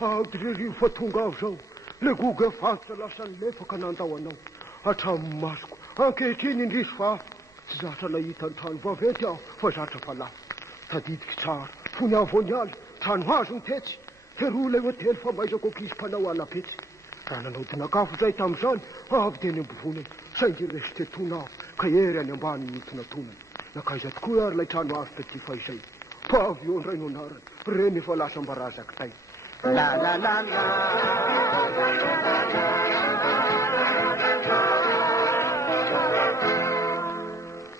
Audrey fa tonga av zao le goga fantatra lasa lefaka nandao anao hatramin'ny masoko ankehitriny indrisy fa tsy zatra nahita ny trano vaventy aho fa zatra fa lafo tadidiky tsara fony avony ala trano hazo ny tetsy heroa lay hotely fa maizako ankizy mpanao alapetsy raha nanao dinakafo zay tamin'izany avy de ny ambovonany saingy resy tetona aho ka ery any ambany mitona tonany nakaiza tokoa ary lay trano azo taty fa izay pavio ndray no anarany reny efa lasa mbarazaky tay la la la la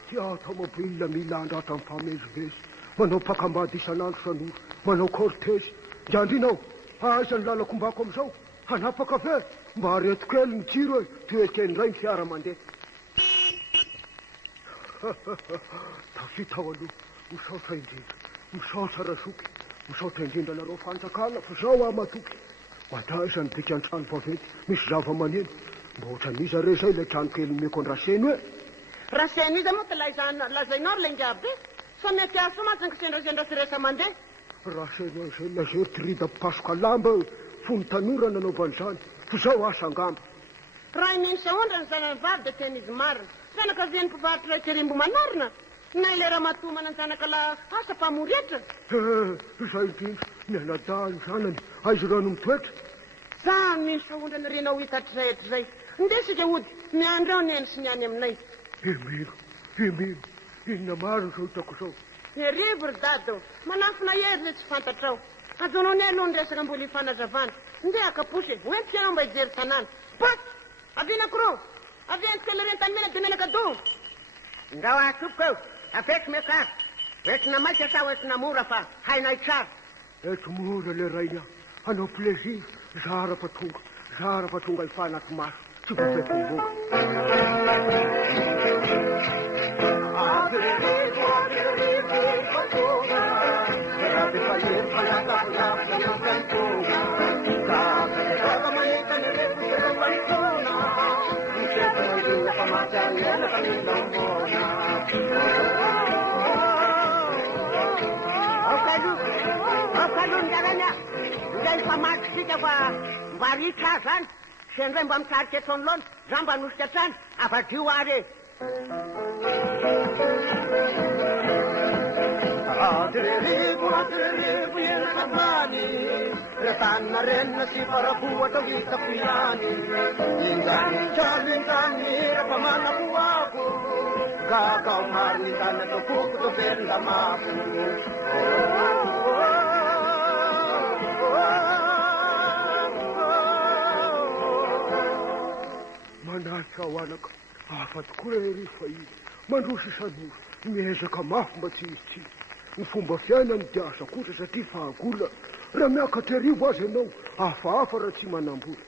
tiata mobile mila andrata amin'ny famezivezy manao pakambady isan'andro san'oro manao cortege ndriandrinao aiza ny lalakombako am'izao hanapaka ve mba areto kely ny tsiro e toekeny ray ny fiara mandeha tafita ao aloha misaotra indrindra misaotra rasoky misaotra indrindra nareo fanjakana fa zao aho matoky mataisa ny dika an-trano vaventy misy zava-maneno mba ohatra niza re zay le trano kely meko an-draseno e raseno izy moa ka lazainao ry laingabe fa mety aso matsanga sendrasendra siresa mandeha raseno zay lazery pasoka lamba fony tanora nanaovan'izany fa zao asa angamba raha iminsa ondra ny zanany vavy de teny izy marina zanakaveny mpivaritra ray terimbo manarina na ilera matomana ny zanaka la asa mpamoretra zay indrindra mianada ny zanany aizy rano mitoetra za minsa ondra ny renao hitatrizay hatrizay ndesika ody miandreo ny eny sy ny any aminay imino inona mariny zao hitako zao erivo ry dado manafina ery le tsy fantatrao ajonao ny aloha ny resaka mbola hifanazavana nde akaposy oenty ianao mba hijery tanàna pat avinakoro aventsika le reny tany mena de menaka do ndao atopoko eo afeky mekary entina maika sa entina mora fa hainay tsara eto mora le rainy aho hanao plaisir zara fa tonga ifa anaty maso tsy vofekomboka Kalundaranya, nday pamaky sika fa mba ritra zany sendray mba mitarika eto anolona za mba nosika trany afadio ary Adrerivo iernambany retanna renna si farabuata vita piani indani challengani pamana buaku gagau marni dana to kuku to benda mapu manasa wanaka afat kureri fai mandrosi sanu miezaka mafy mba tsy izy ny fomba fiainany dia asa kosa satria fahagola raha miakaterivo azy ianao hafahafa raha tsy manam-bola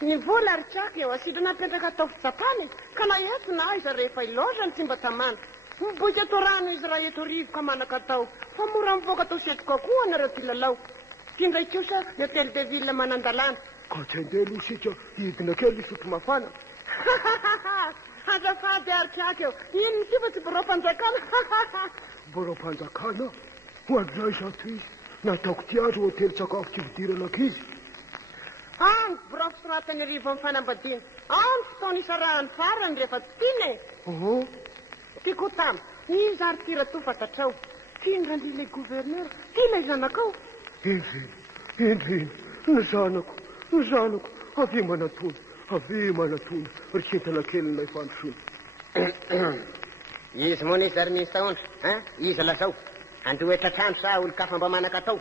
ny vola ary tsaka eo asidra napetraka atao fitsapany ka na eto na iza rehefa iloza ny timba tamana miboika atao rano izy raha eto rivoka manaka atao fa mora mivoaka atao setiko koa anareo ty lalao tindray kosa ny hôtel de ville manandalana ka tsy andelo sika hidina kely isotro mafana azafady ary tsaka eo ino ty fa tsy borom-panjakana borom-panjakana ho adzay zato izy nataoko ty azy hôtely sakafo tsy vidiranak'izy any borofo soratany arivo amin'ny fanambadiana any fotaona isarahany farany rehefa tiny oho tiako tamy izy ary tira to fantatrao tindrandry le gouverneur ty lay zanakao indriny ny zanako avy manatona ry kentana kelynay fandrosona izy moa nizy ary misy taondra izy lazao androetra trano sa olo-kafa mba manaka atao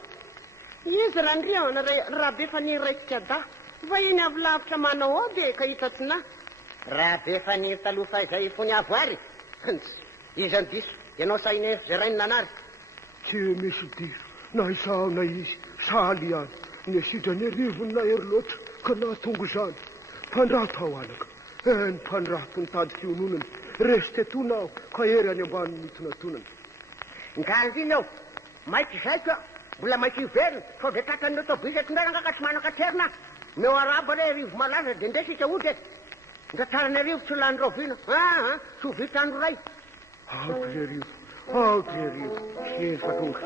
izy randrio raha be fa niry raitsika da fa iny avy lavitra manao ao de ka hitatsina raha be fa niry taloha fa izay fony avoary izy any diso ianao saine zay rainy nanary tsy misy diso na isaona izy saly any ny asidrany rivony na hery loatra ka nahatongo zany fa ndrato ao anaka ny mpandrafony tady fiononany resy tetonao ka ery any ambaniny tonatonany ngalina maiky zaiko mbola maiky iveriny sao de tratrany tobizako ndrarangaka tsy manakaterina meo araba re rivo malaza de ndesika oty ndratrarany arivo tsy landrovina tsy vitandro ray aotra rivo sy fa tonga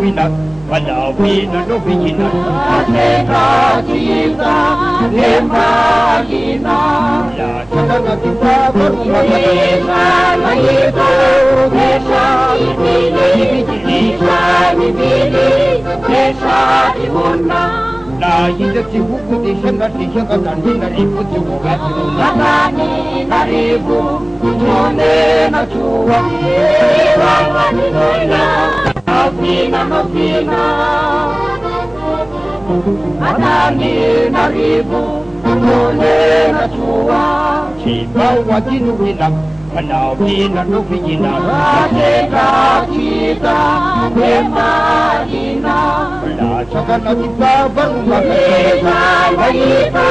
Wina, wala wina no wina. Ateka kita, nema kita. La chakana kita berumah. Isa na ito, isa ibili, isa ibili, isa ibuna. Na hindi si huku di siya katan hinaribu si hukat. Katani naribu, mune na chuwa. Iwawa ni noina. Mafina Atani naribu Mune na chua Chibawa tinuwina Panawina nuwina Ateka kita Emarina La chakana kita barumah Desa ito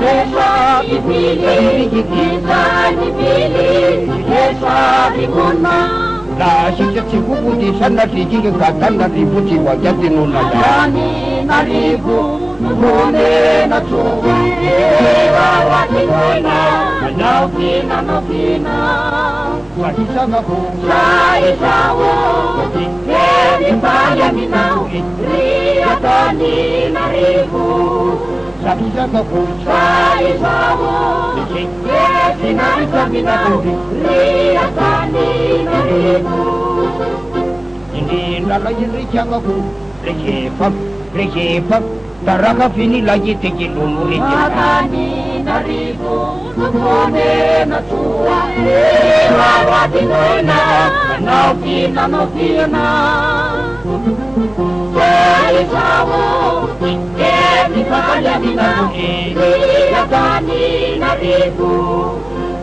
Desa ibili Desa ibili Desa ibuna La shisha chihuku di sana rijinga katana ributi wajati nuna Jani naribu Mune na chuwa Ewa watinuna Naufina Wahisa mahu Sa isawo minao ria Tananarive sapisakako saizao efinansa minao ria Tananarive indrindra la indrikakako rehefa taraka finy lagitekilomo Tananarive nukomena soa ravatinoina naofina saizao efifalia minao ria Tananarive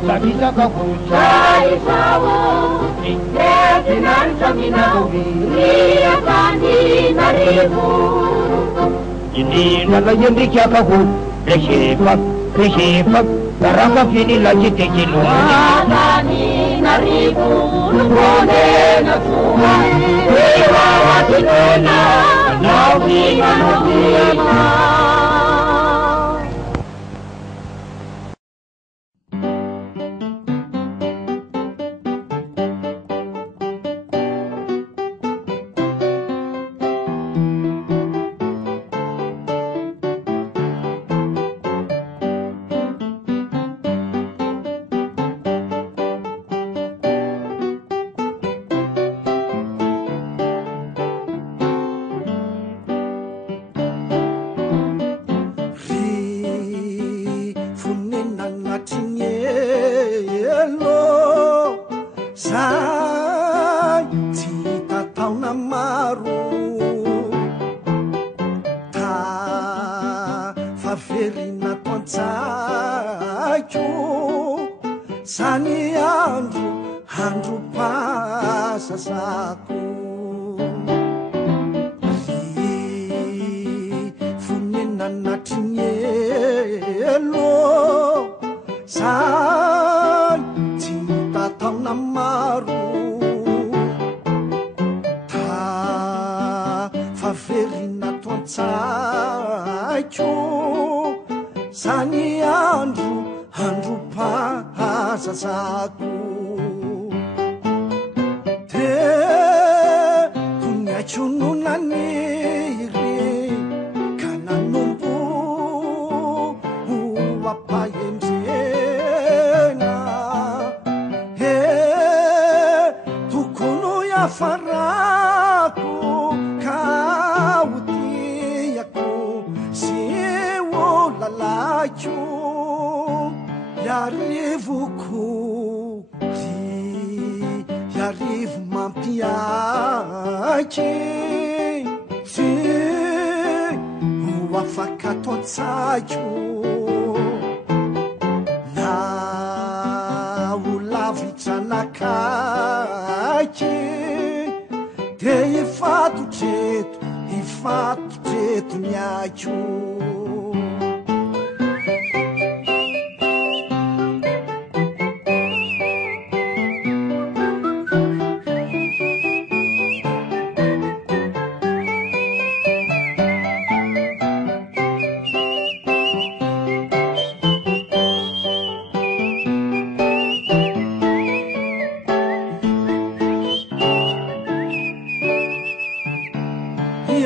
sapisakako saizao efinansa minao ria Tananarive indrindra la indrikakako rehefa taraka finy lagitekilomo Tananarive nukomena soa ravatinoina naofina Sani andro pasasako funena natrignelo san tsy tataona maro tafaverina toantsaiko sany andro pasasako te kuniachononaniry ka nanombo apahendrena tokono iafarako ka otiako sy olalako yarivoko yarivo mampiaky tsy ho afaka toantsaiko na ho lavitranakaky de ifatotreto miako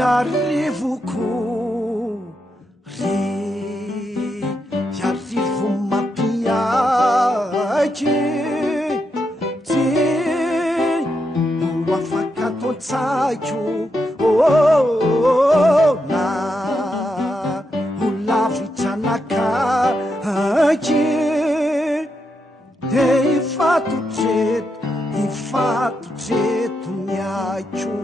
yarivoko yarivo mampiaky ty ho afaka toantsaiko na ho lavitranakaky de ifatotreto miako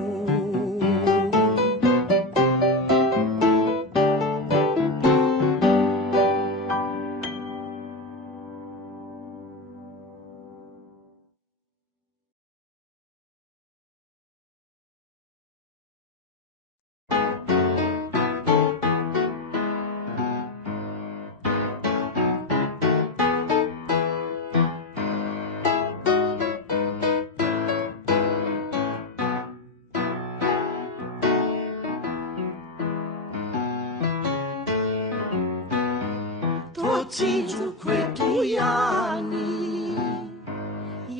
tsinjoko eto ihany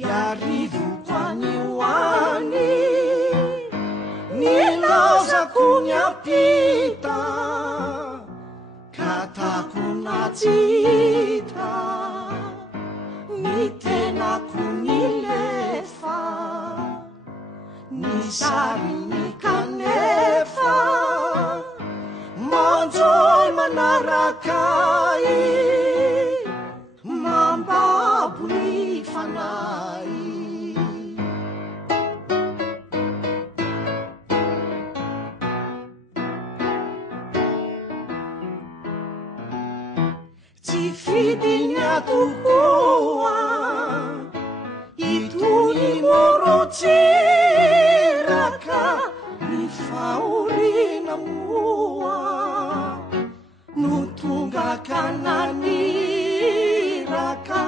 yarivo koanioany ny nyapita katako najita ny tenako nilefa ny sary ny kanefa manjoy manarakay mambabo ny fanay tsy fidinya tokoa itony morotsiraka ny faorina moa no tonga kananiraka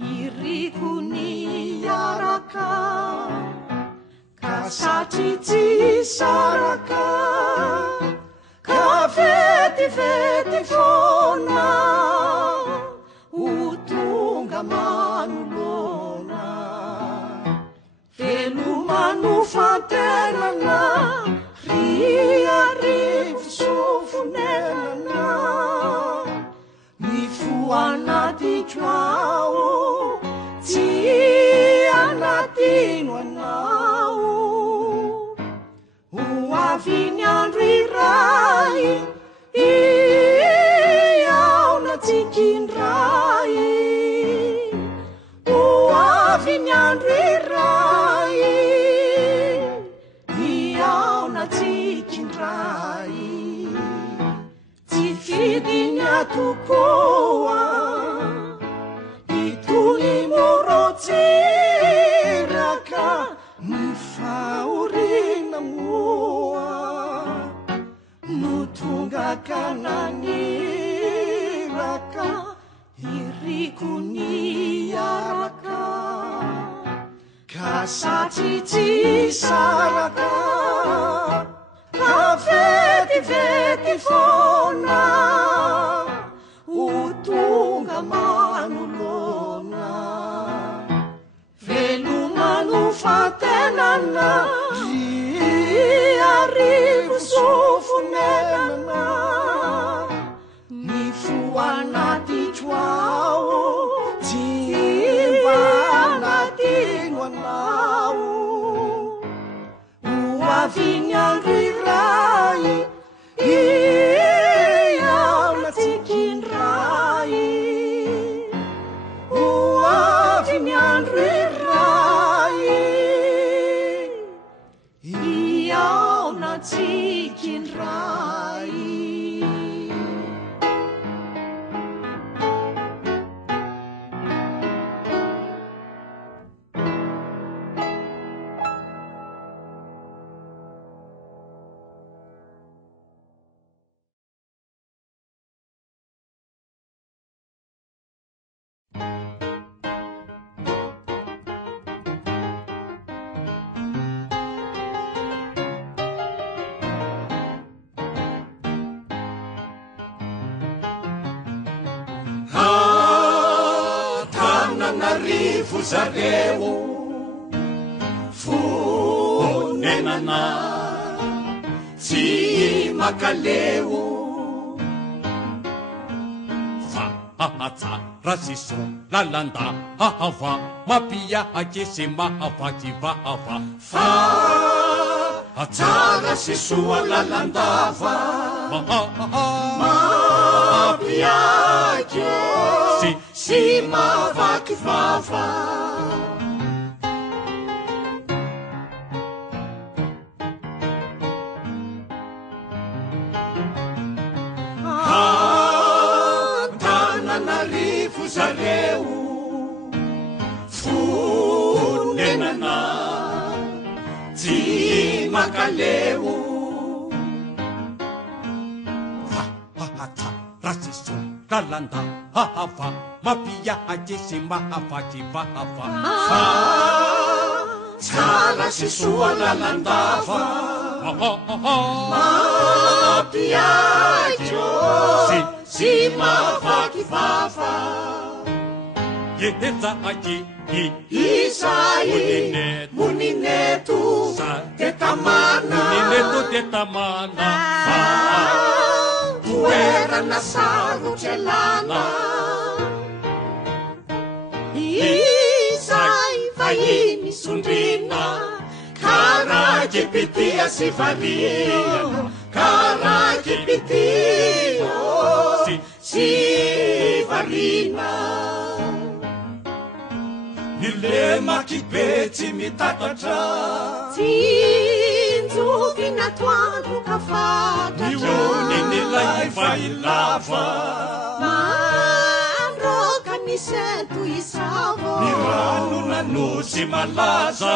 iriko ny araka ka satry tsy saraka ka vetivety fona ho tonga manolona velomano fantenana ry arivo sofonenana ny fo anatyko ao tsy anatino anao ho avy ny andro iray iaona tsikindray ho avy ny andro iray iaona tsikindray tsy fidinya tokoa itony morotsiraka ny faorina moa no tonga kananiraka iriko ny araka ka satry tsy saraka ka vetivety fona ho tonga manolona velomano fantenana ry arivo sofonenana ny fo anatyko ao tsy mba anatino anao ho avy ny andro iray iaona tsikindray ho avy ny andro iray iaona tsikindray Tananarivo zareo fonenana tsy makaleo fa ahatsara siso lalanda ahava mapiahaky sy mahavaky vahava fa atsara sisoa lalandava mapiaky sy mahavaky vava Tananarivo zareo fonenana tsy makaleo rasiso lalanda ahava mapiahaky sy mahavaky vahava tsara sisoa lalandava mapiaky sy mahavaky vava yehezahaky isai monineto tetamana Ando de tamana toerana sarotra lana izay vahiny sondrina karaky pitia sy variana karaky pitia sy varina ile makipetsy mitatatra tsinjovina toandro kafatra ionenilay vailava mandroka misento isavo miranona nosy malaza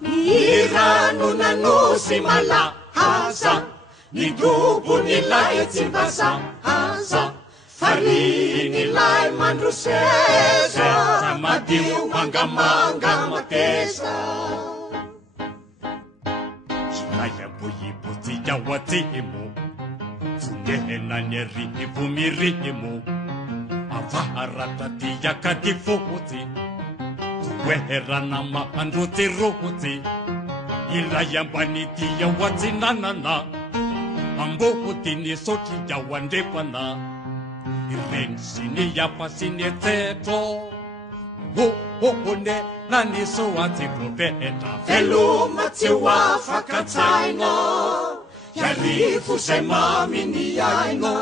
miranona nosy malahaza nidobonilay tsy vazahaza farinilay mandro seza madio mangamanga mateza Shaya boyibuti yawatimo Funehena nyeri vumirimo Avarata yakatifuti Weherana maandruti ruti Ilayambaniti yawati nanana Ambohuti ni soti yawandepana Irensini yapasini teto Wohone nani soati profeta Veloma tsy hoafakatsaina Yarifu zay maminy aina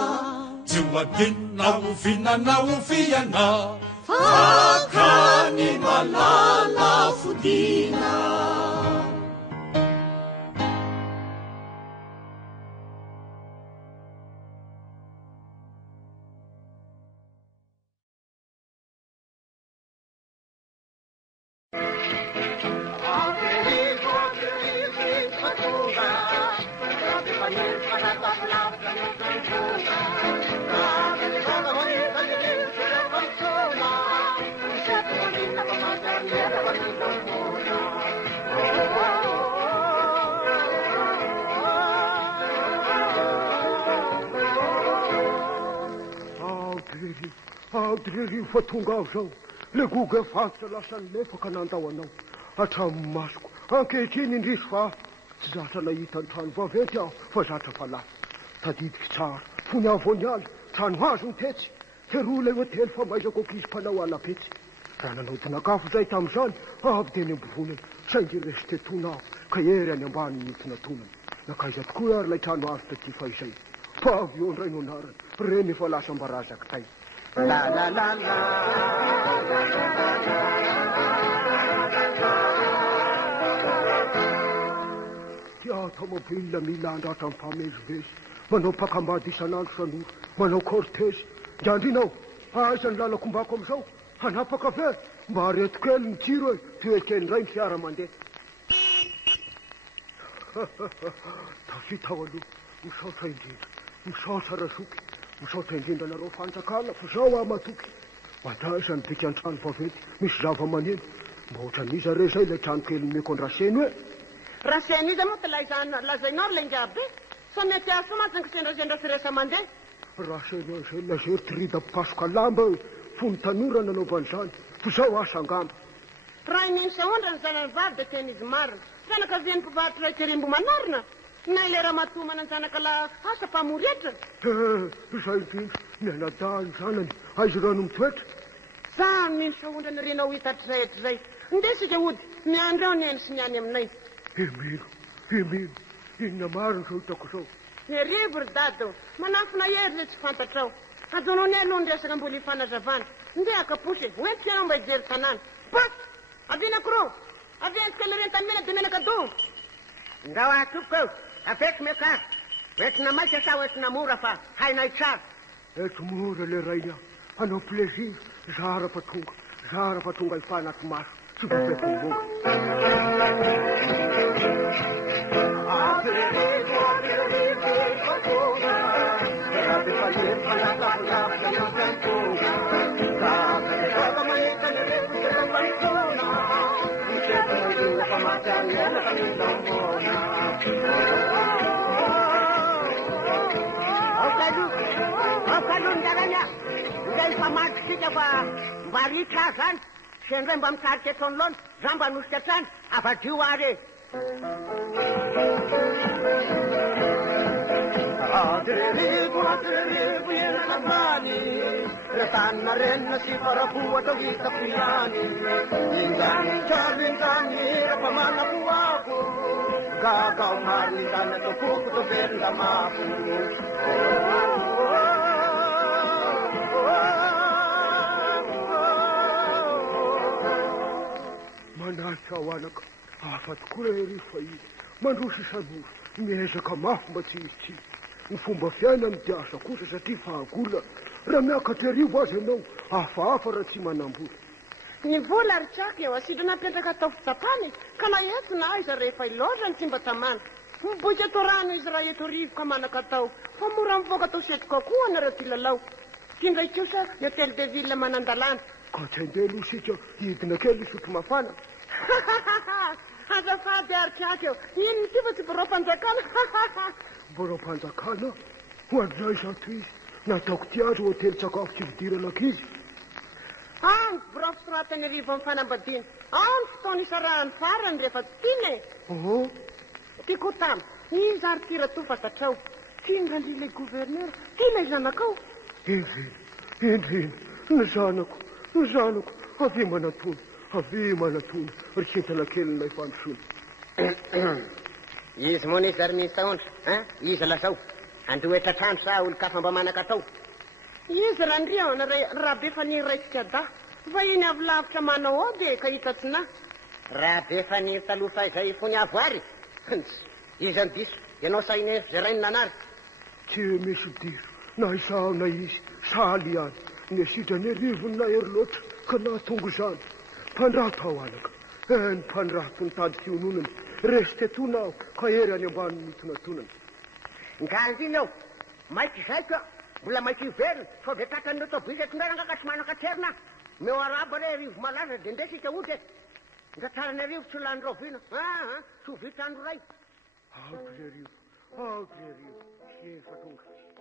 Tsy hoadina ovinana oviana Fakany malala fodina Adriri fa tonga av zao le goga fantatra lasa nilefaka nandao anao hatramin'ny masoko ankehitriny indrisy fa tsy zatra nahita ny trano vaventy aho fa zatra fa lafo tadidiky tsara fony avony ala trano hazo ny tetsy heroa lay hotely fa maizako ankizy mpanao alapetsy raha nanao dinakafo zay tamin'izany avy de ny ambovonany saingy resy tetona aho ka ery any ambany nitona tonany nakaiza tokoa ary lay trano hazo taty fa izay pavio ndray no anarany reny efa lasa mbarazaky tay La la la la Tiata mobile mila andatra amin'ny famezivezy manao pakambady isan'andro san'ora manao cortège ndandrinao aiza ny lalakombako am'izao hanapaka ve mba areto kely ny tiro e fioekeny ray ny fiara mandeha tafita ao aloha misaotra indrindra misaotra rasoky misaotra indrindra nareo fanjakana fa zao aho matoky madaisa ny dika an-trano vaventy misy zava-maneno mba ohatra niza re zay ilay trano kely meko an-draseny hoe raseny izy moa lazainao ry laingabe so mety aso matsiny kisendrazendra firesa mandeha raseny zay lazery trida mpasoka lamba hoe fony tanora nanaovan'izany fa zao asa angamba raha imino saondra ny zanany vavy de teny izy marina fianakaviany mpivarotry ray terimbo manarina na ilera matomana ny zanaka la asa mpamoretra zay indrindra mianada ny zanany aizy rano mitoetra sa mino saondra ny renao hitatrizaytry zay ndesika ody miandro eo ny eny sy ny any aminay imino inona mariny zao hitako zao nyrivo ry dado manafina hery zay tsy fantatrao ajonao ny aloha ny resaka mbola hifanazavana nde akaposy oentika ianao mba hijery tanàna pat avinakoro aviantsika le rentany mena de menaka do ndao atopoko eo afeky mekary oentina maika sa oentina mora fa hainay tsara eto mora le rainy aho hanao plaisir zara fa tonga ifa anaty maso tsy vofeky mivonga Kalundaranya, ngai pamat sika fa barika zany, sendray mba mitarika eto anoloana, za mba nosika trany, avadio are. Revo enaka ambany retanina renina sy farapo atao hitako ihany inzany trano inzany rampamanako ako gagao maro inzany atao koko toverina mafo manasa ao anaka afaty koa rery fa izy mandroso isan'oro miezaka mafy mba tsy izy ny fomba fiaina midiasa kosa satria fahagola raha miakatra arivo azy ianao hafahafa raha tsy manambola ny vola ary traka eo asido napetraka atao fitsapany ka naentina izy rehefa iloatra ny tsy mba tamana miboika atao rano izy raha eto rivo ka manaka atao fa mora mivoaka atao setroka koa anareo ty lalao tindray kosa ny hôtel de ville manandalana ka tsy andeha losika hidina kely isotro mafana azafady ary traka eo ino ty fa tsy borao-panjakana borao-panjakana ho an'izay zato izy nataoko ty azy hôtely sakafo tsy vidiranako izy any borao fisoratany arivo amin'ny fanambadiana any fotoana isarahany farany rehefa tiny oho tiako tamy izy ary tira tofa tatrao tindrandry le gouverneur ty lay zanakao indriny ny zanako avy manatony ry sentana kelynay fandrosoana izy moa nisy ary misy taondra izy lasao andoetra trano sa olo-kafa mba manaka atao izy randrio raha be faniry raitsika da fa iny avy lavitra manao ao de ka hitatsina raha be faniry talofa izay fony avoary izy any diso ianao saine zarainy nanary tsy misy diso na isaona izy saly ihany ny asidrany arivony na hery loatra ka nahatongo zany mpandrato ao anaka ny mpandrato nitady fiononany resy tetona aho ka hery any ambany mitonantonany nganzy iny ao maiky zay ka mbola maiky iveriny fa ve tratrany tobisa tondraranga ka tsy manakatserina meo araba re arivo malaza de ndesika ote ndratrarany arivo tsy landrovina tsy ho vitandro ray avy le arivo sy efa tonga